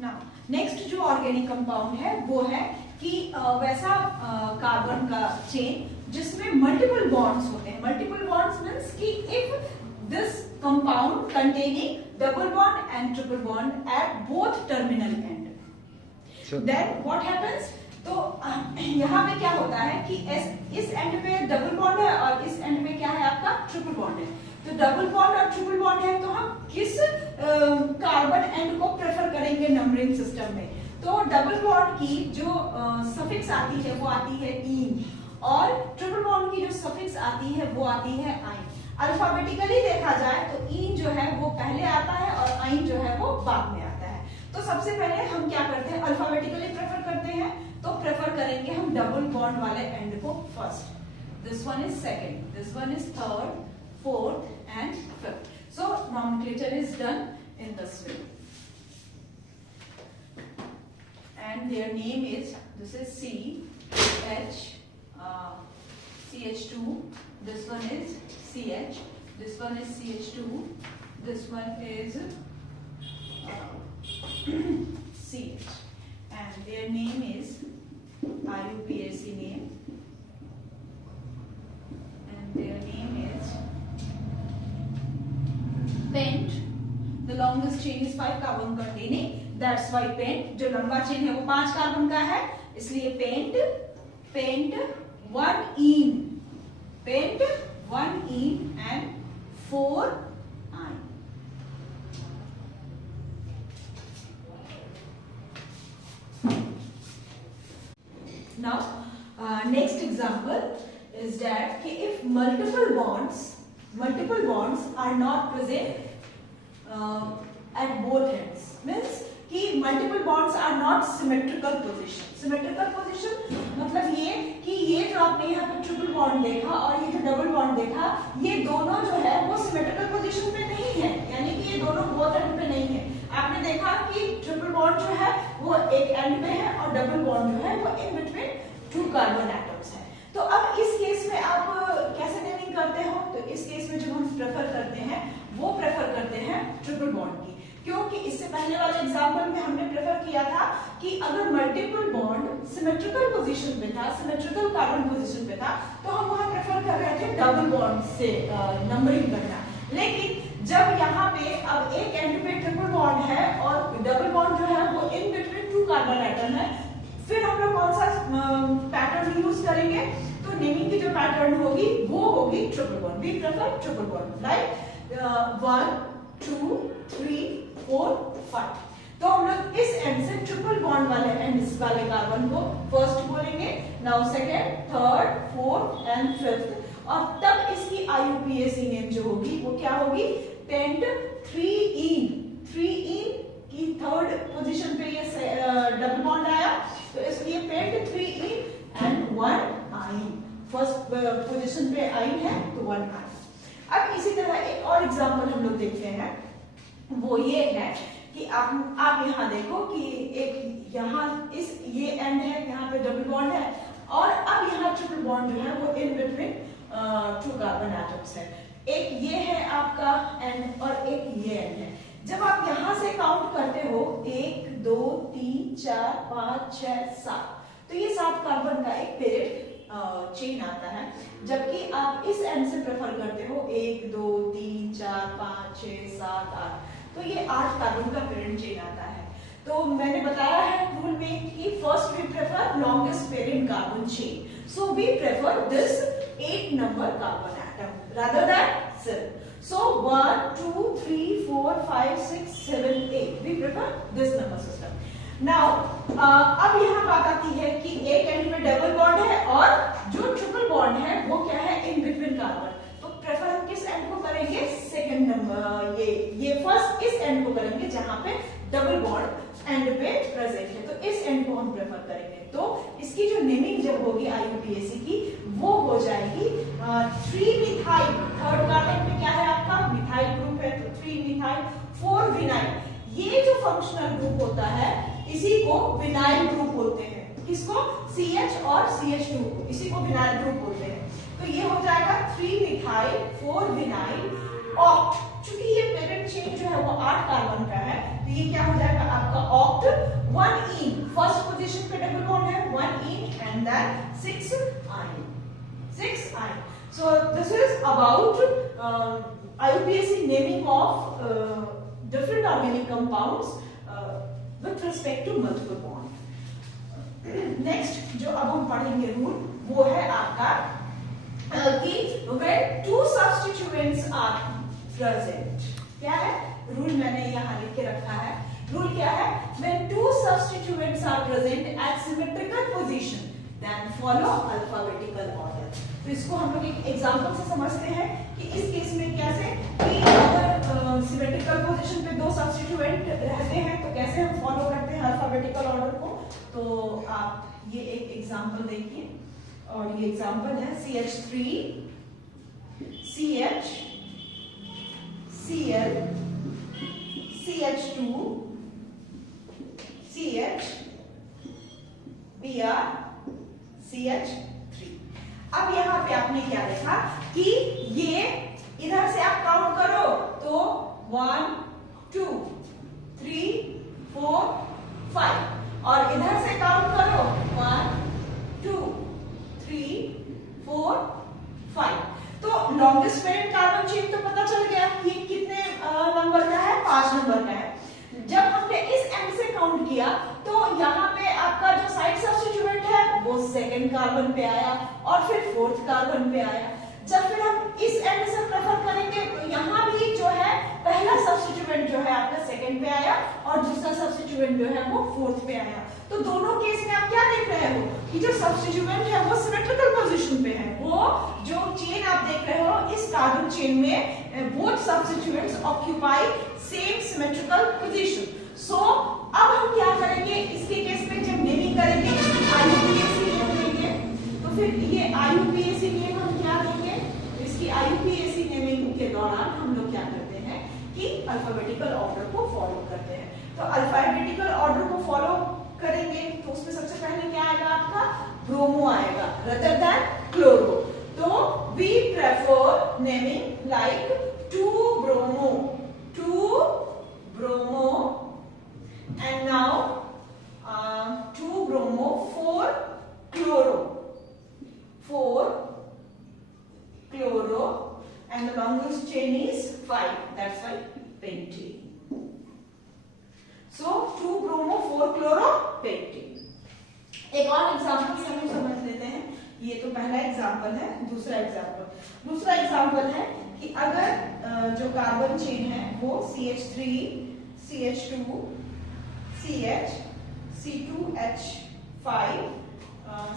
Now next जो organic compound है वो है कि वैसा कार्बन का चेन जिसमें मल्टीपल बॉन्ड्स होते हैं। मल्टीपल बॉन्ड्स मींस कि if this compound containing double bond and triple bond at both terminal end, then what happens, तो यहाँ पे क्या होता है कि इस एंड पे डबल बॉन्ड है और इस एंड में क्या है आपका ट्रिपल बॉन्ड है। तो डबल बॉन्ड और ट्रिपल बॉन्ड है तो हम किस कार्बन एंड को प्रेफर करेंगे नंबरिंग सिस्टम में? तो डबल बॉन्ड की जो सफिक्स आती है वो आती है ईन, और ट्रिपल बॉन्ड की जो सफिक्स आती है वो आती है आइन। अल्फाबेटिकली देखा जाए तो ईन जो है वो पहले आता है और आइन जो है वो बाद में आता है। तो सबसे पहले हम क्या करते हैं, अल्फाबेटिकली प्रेफर करते हैं, तो प्रेफर करेंगे हम डबल बॉन्ड वाले एंड को first. This one is second, this one is third, fourth and fifth. So nomenclature is done in this way and their name is, this is CH2, this one is CH, this one is CH2, this one is CH, and their name is IUPAC name, and their name is pent. The longest chain is 5 carbon containing, that's why pent. जो लंबा chain है वो 5 carbon का है, इसलिए pent 1 ene, pent 1 ene and 4 ine. Now next example is that if multiple bonds are not present at both ends, means कि multiple bonds are not symmetrical position. Symmetrical position मतलब ये कि ये जो आपने यहाँ पे ट्रिपल बॉन्ड देखा और ये जो डबल बॉन्ड देखा, ये दोनों जो है वो सिमेट्रिकल पोजीशन पे नहीं है, यानी कि ये दोनों बोथ एंड पे नहीं है। आपने देखा कि ट्रिपल बॉन्ड जो है वो एक एंड पे है और डबल बॉन्ड जो है वो इन बिटवीन 2 कार्बन एटम्स है। तो अब इस केस में आप कैसे नेमिंग करते हो? तो इस केस में जो हम प्रेफर करते हैं वो प्रेफर करते हैं ट्रिपल बॉन्ड की, क्योंकि इससे पहले वाले एग्जांपल में हमने प्रेफर किया था कि अगर मल्टीपल बॉन्ड सिमेट्रिकल पोजीशन पे था, सिमेट्रिकल कार्बन पोजीशन पे था, तो हम वहां प्रेफर कर रहे थे डबल बॉन्ड से नंबरिंग करना। लेकिन जब यहाँ पे अब एक एंड पे ट्रिपल बॉन्ड है और डबल बॉन्ड जो है वो इन बिटवीन 2 कार्बन एटम है, फिर हम लोग कौन सा पैटर्न यूज करेंगे? तो नेमिंग की जो पैटर्न होगी वो होगी triple bond. We prefer triple bond, like 1 2 3 4 5। तो हम लोग इस एंड से ट्रिपल बॉन्ड वाले एंड वाले कार्बन को फर्स्ट बोलेंगे, now second, third, fourth and fifth, और तब इसकी IUPAC नेम जो होगी वो क्या होगी? पेंट 3 इन की थर्ड पोजीशन पे ये डबल बॉन्ड आया, तो इसलिए पेंट 3 इन एंड 1 आइन। फर्स्ट पोजीशन पे आइन है तो 1 आइन। अब इसी तरह एक और एग्जांपल हम लोग देखते हैं, वो ये है कि आप यहाँ देखो कि एक यहाँ ये एंड है, यहाँ पे डबल बॉन्ड है, और अब यहाँ ट्रिपल बॉन्ड जो है वो इन बिटवीन 2 कार्बन एटम्स है। एक ये है आपका एंड और एक ये एंड है। जब आप यहाँ से काउंट करते हो 1 2 3 4 5 6 7, तो ये 7 कार्बन का एक पेरिड चेन आता है। जबकि आप इस एंड से प्रेफर करते हो 1 2 3 4 5 6 7 8, तो ये 8 कार्बन का पेरेंट चेन आता है। तो मैंने बताया है रूल में कि first we prefer longest parent carbon chain, so we prefer this 8 number carbon atom rather than 7। So 1 2 3 4 5 6 7 8 we prefer this number system. Now अब यहाँ बात आती है कि एक एंड में डबल बॉन्ड है और जो ट्रिपल बॉन्ड है वो क्या है? In between carbon. तो प्रेफर हम किस एंड को करेंगे? सेकंड नंबर, ये फर्स्ट इस एंड को करेंगे जहां पे डबल बॉन्ड एंड पे प्रेजेंट है, तो इस एंड को हम प्रेफर करेंगे। तो इसकी जो नेमिंग जब होगी IUPAC की वो हो जाएगी 3 मिथाइल। थर्ड कार्बन में क्या है आपका? मिथाइल ग्रुप है, तो 3 मिथाइल 4 विनाइल। ये जो फंक्शनल ग्रुप होता है इसी को विनाइल ग्रुप बोलते हैं। किसको? CH और CH2 को, इसी को विनाइल ग्रुप बोलते हैं। तो ये हो जाएगा 3 मिथाइल 4 विनाइल, और चूंकि ये पेरेंट चेन जो है वो 8 कार्बन का है, तो ये क्या हो जाएगा आपका ऑक्ट 1 इन, फर्स्ट पोजीशन पे डबल बॉन्ड है 1 ene and then 6 yne, 6 yne. So this is about IUPAC naming of different organic compounds with respect to multiple bond. Next जो अब हम पढ़ेंगे रूल वो है आपका कि when two substituents are present. क्या है रूल? मैंने यहाँ लिख के रखा है. रूल क्या है? when two substituents are present at symmetrical position then follow alphabetical order. तो इसको हम लोग एक एग्जांपल से समझते हैं कि इस केस में कैसे कि अगर सिमेट्रिकल पोजीशन पे दो सब्स्टिट्यूएंट रहते हैं तो कैसे हम फॉलो करते हैं अल्फाबेटिकल ऑर्डर को. तो आप ये एक एग्जांपल देखिए और ये एग्जांपल है CH3 CH Cl CH2 CH Br CH3. अब यहाँ पे आपने क्या देखा कि ये इधर से आप काउंट करो तो 1 2 3 4 5 और इधर से काउंट करो 1 2 3 4 5. तो लॉन्गेस्ट पेरेंट कार्बन चेन तो पता चल गया कि कितने नंबर का है, 5 नंबर का है. जब हमने इस एंड से काउंट किया तो यहाँ पे आपका जो साइड सब्स्टिट्यूएंट है वो सेकंड कार्बन पे आया और फिर फोर्थ कार्बन पे आया. जब फिर हम इस एंड से प्रेफर करेंगे तो यहाँ भी जो है पहला सब्स्टिट्यूएंट जो है आपका सेकंड पे आया और दूसरा सब्स्टिट्यूएंट जो है वो फोर्थ पे आया. तो दोनों केस में आप क्या देख रहे हो कि जो सब्स्टिट्यूएंट है वो सिमेट्रिकल पोजीशन पे है. वो जो चेन आप देख रहे हो इस कार्बन चेन में both substituents occupy same symmetrical position. So अब हम क्या करेंगे इसके केस में जब नेमिंग करेंगे IUPAC नेम देंगे. तो फिर ये IUPAC नेम हम क्या देंगे? इसकी IUPAC नेमिंग के दौरान हम लोग क्या करते हैं कि अल्फाबेटिकल ऑर्डर को फॉलो करते हैं. तो अल्फाबेटिकल ऑर्डर को फॉलो करेंगे तो उसमें सबसे पहले क्या आएगा आपका? ब्रोमो आएगा rather than क्लोरो. तो we prefer naming like 2-bromo, 2-bromo and now 2-bromo, 4-chloro, 4-chloro and the longest chain is 5. That's why pentane. So 2-bromo, 4-chloro, pentane. एक और एग्जांपल से हम समझ लेते हैं. ये तो पहला एग्जांपल है. दूसरा एग्जांपल है कि अगर जो कार्बन चेन है वो CH3 CH2 CH C2H5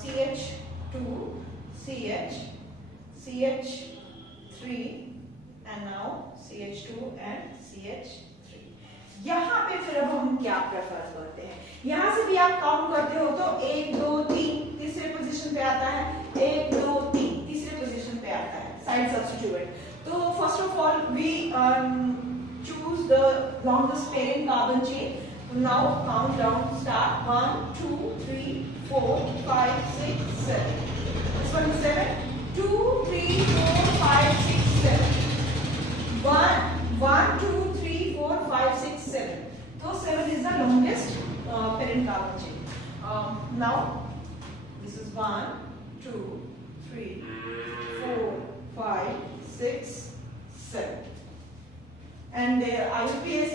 CH2 CH CH3 and now CH2 and CH3. यहाँ पे फिर अब हम क्या प्रेफर करते हैं? यहाँ से भी आप काउंट करते हो तो 1 2 3 तीसरे पोजीशन पे आता है. 1 2 3 तीसरे पोजीशन पे आता है साइड सब्स्टिट्यूएंट. तो first of all we choose the longest parent carbon chain. Now count down, start 1 2 3 4 5 6 7. This one is 7. 2 3 4 5 6 7. 1 2 3 4 5 6 7. So 7 is the longest parent carbon chain. Now this is 1 2 3 4 5 6 7. And their IUPAC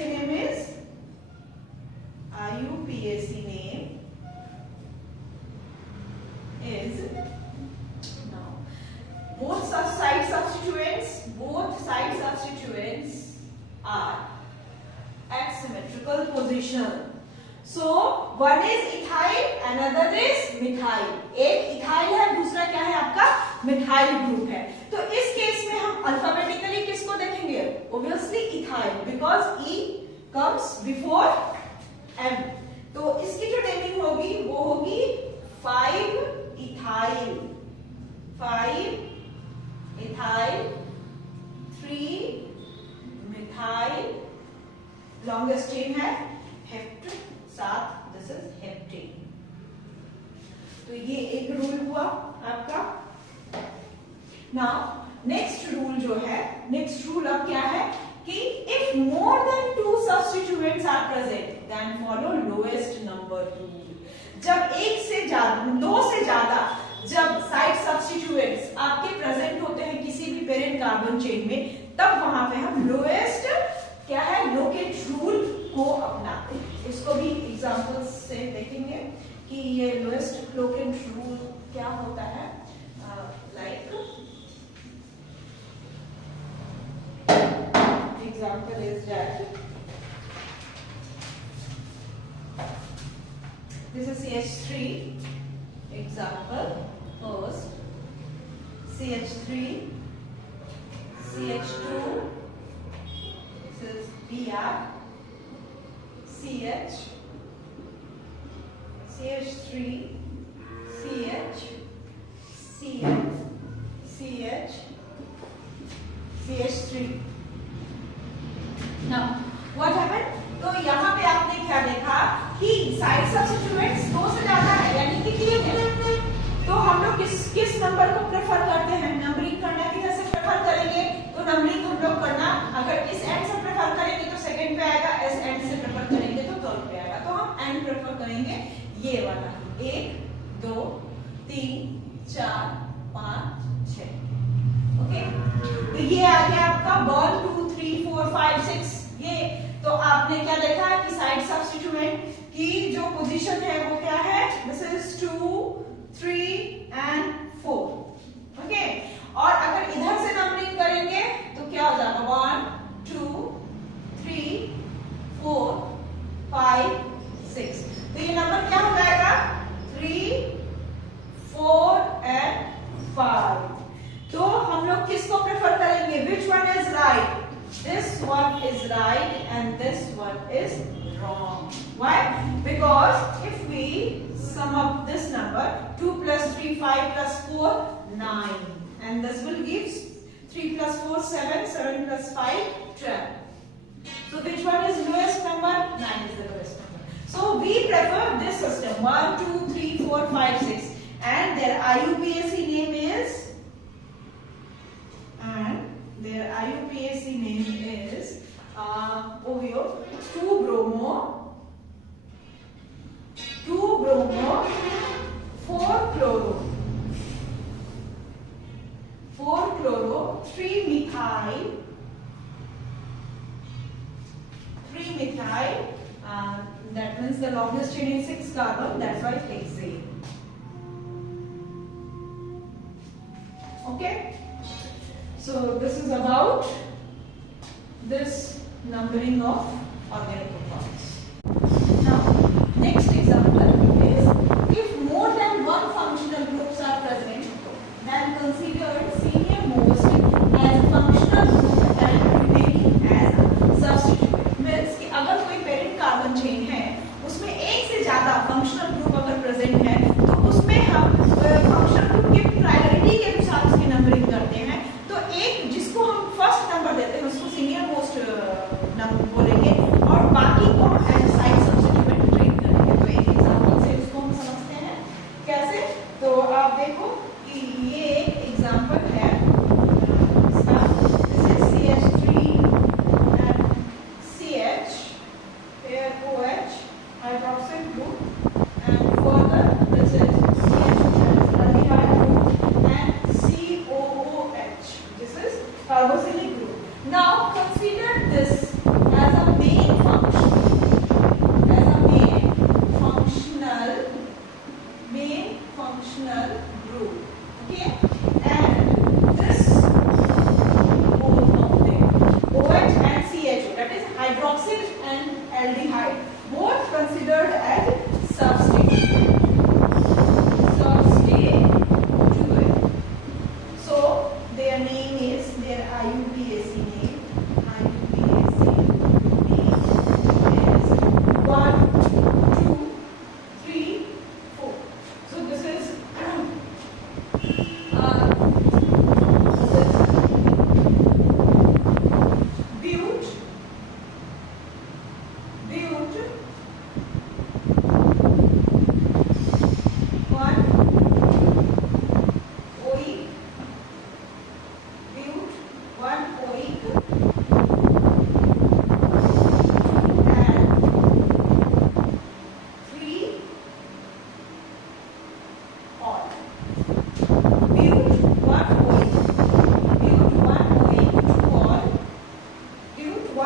name is now both side substituents are at symmetrical position. So one is ethyl, another is methyl. एक ethyl है, दूसरा क्या है आपका methyl group है. तो इस case में हम अल्फाबेटिकली किसको देखेंगे? Obviously ethyl because E comes before M. तो इसकी जो नेमिंग होगी वो होगी 5 ethyl 3 methyl. लॉन्गेस्ट चेन है हेप्ट 7. This is heptane. तो ये एक रूल हुआ आपका. नाउ नेक्स्ट रूल जो है, नेक्स्ट रूल अब क्या है कि if more than 2 substituents are present, then follow lowest number rule. जब एक से ज्यादा, दो से ज्यादा जब साइड सब्स्टिट्यूएंट्स आपके प्रेजेंट होते हैं किसी भी पेरेंट कार्बन चेन में, तब वहां पे हम लोएस्ट क्या है लोकेट रूल को अपनाते हैं. इसको भी एग्जांपल्स से देखेंगे कि ये लोएस्ट लोकेट रूल क्या होता है. Like example is that this is CH3 example. First CH3, CH2, this is Br, CH, CH3, CH, CF, CH, CH3. Now, what happened? तो यहाँ पे आपने क्या देखा कि साइड सब्स्टिट्यूएंट्स दो से ज्यादा है, यानी कि 3 है. तो हम लोग किस नंबर को प्रेफर करते हैं? नंबरिंग करना किधर से प्रेफर करेंगे? तो नंबरिंग हम लोग करना अगर इस एंड से प्रेफर करेंगे तो सेकंड पे आएगा, इस एंड से प्रेफर करेंगे तो थर्ड पे आएगा. तो हम एंड प्रेफर करेंगे ये वाला 1 2 3 4 5 6. ओके, तो ये आ गया आपका 1 2 3 4 5 6. ये तो आपने क्या देखा कि साइड सब्स्टिट्यूएंट की जो पोजीशन है वो क्या है? This is 2 3 and 4. ओके, और अगर इधर से नंबरिंग करेंगे तो क्या हो जाएगा? 1 2 3 4 5 6. तो ये नंबर क्या हो जाएगा? 3 4 and 5. तो हम लोग किसको प्रेफर करेंगे? Which one is right? This one is right and this one is wrong. Why? Because if we sum up this number, 2 plus 3 5 plus 4 9, and this will give 3 plus 4 7, 7 plus 5 12. So which one is lowest number? 9 is the lowest number. So we prefer this system 1 2 3 4 5 6, and their IUPAC name is OVO 2 bromo 4 chloro 3 methyl 3 methyl. That means the longest chain is 6 carbon, that's why hexane. Okay, so this is about this numbering of organic compounds. Now, next example is if more than one functional groups are present, then consider senior most as a functional group and remaining as a substituent. Means कि अगर कोई parent carbon chain है, उसमें एक से ज्यादा functional group अगर present है, तो उसमें हम functional group की priority के अनुसार उसकी numbering करते हैं. तो एक जिसको हम first number देते हैं उसको senior most नंबर बोलेंगे, और बाकी को हम as side substituent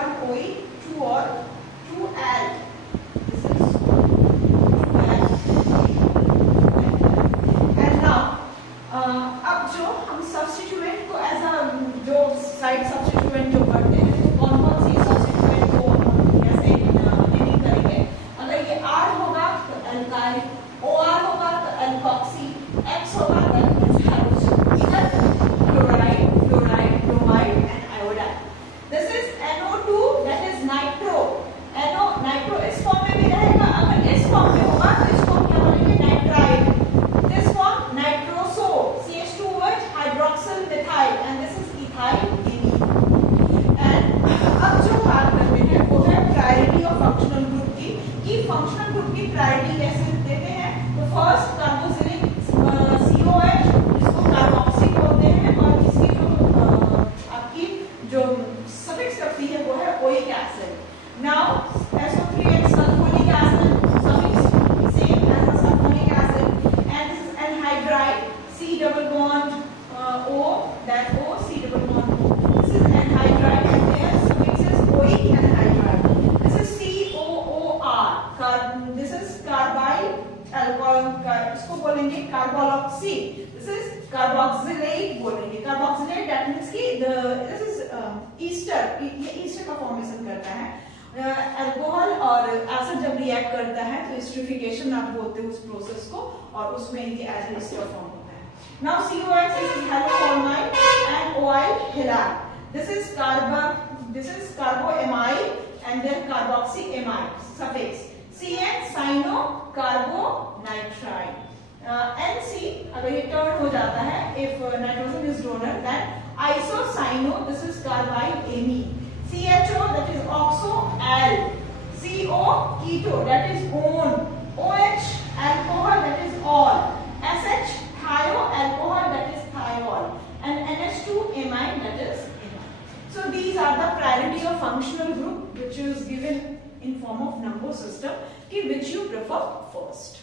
1 OE, 2 or 2 Al. This is 2 Al. And now अब जो हम सब्स्टिट्यूएंट को एज अ जो साइड सब्स्टिट्यूएंट जो करते हैं तो कौन कौन सी सब्स्टिट्यूएंट को हम कैसे नेमिंग करेंगे? अगर ये R होगा तो एल्काइल, OR होगा तो एल्कोक्सी, X होगा तो इट्स हाइड्रोजन, इधर chloride, fluoride, bromide and iodide. This is NO2 that is nitro. Nitro इस फॉर्म में भी रहेगा, अगर इस फॉर्म में होगा तो इसको हम क्या बोलेंगे? Nitride. This form nitroso, CH2OH, hydroxyl methyl and this is ethyl amine. And अब जो बात करते हैं वो है प्रायोरिटी ऑफ फंक्शनल ग्रुप की, कि फंक्शनल ग्रुप की प्रायोरिटी कैसे देते हैं. तो फर्स्ट कार्बोक्सिलिक COH, इसको कार्बोक्सी बोलते हैं, और इसकी जो आपकी जो सफिक्स लगती है वो है oic acid. Now SO3H sulphonic acid, suffix same as a sulfonic acid, and this is anhydride, C double bond O, that O, C double bond O. This is anhydride and their suffix is oic anhydride. This is COOR. This is carbyl alcohol, इसको बोलेंगे carboxy. This is carboxylate बोलेंगे. Carboxylate that means कि this is Easter, ये Easter का formation करता है. Alcohol और acid जब रिएक्ट करता है तो एस्टरिफिकेशन आप बोलते हो उस प्रोसेस को, और उसमें इनके एज ईस्टर फॉर्म होता है. Now COX is haloformine and oil halide. This is carboamide and then carboxyamide suffix. CN cyano carbonitride. NC अगर ये टर्न हो जाता है, if nitrogen is donor, then isocyano, this is carbyl amine. CHO that is oxo al, CO keto that is on, OH alcohol that is all, SH thio alcohol that is thiol, and NH2 amine that is amine. So these are the priority of functional group which is given in form of number system, which you prefer first.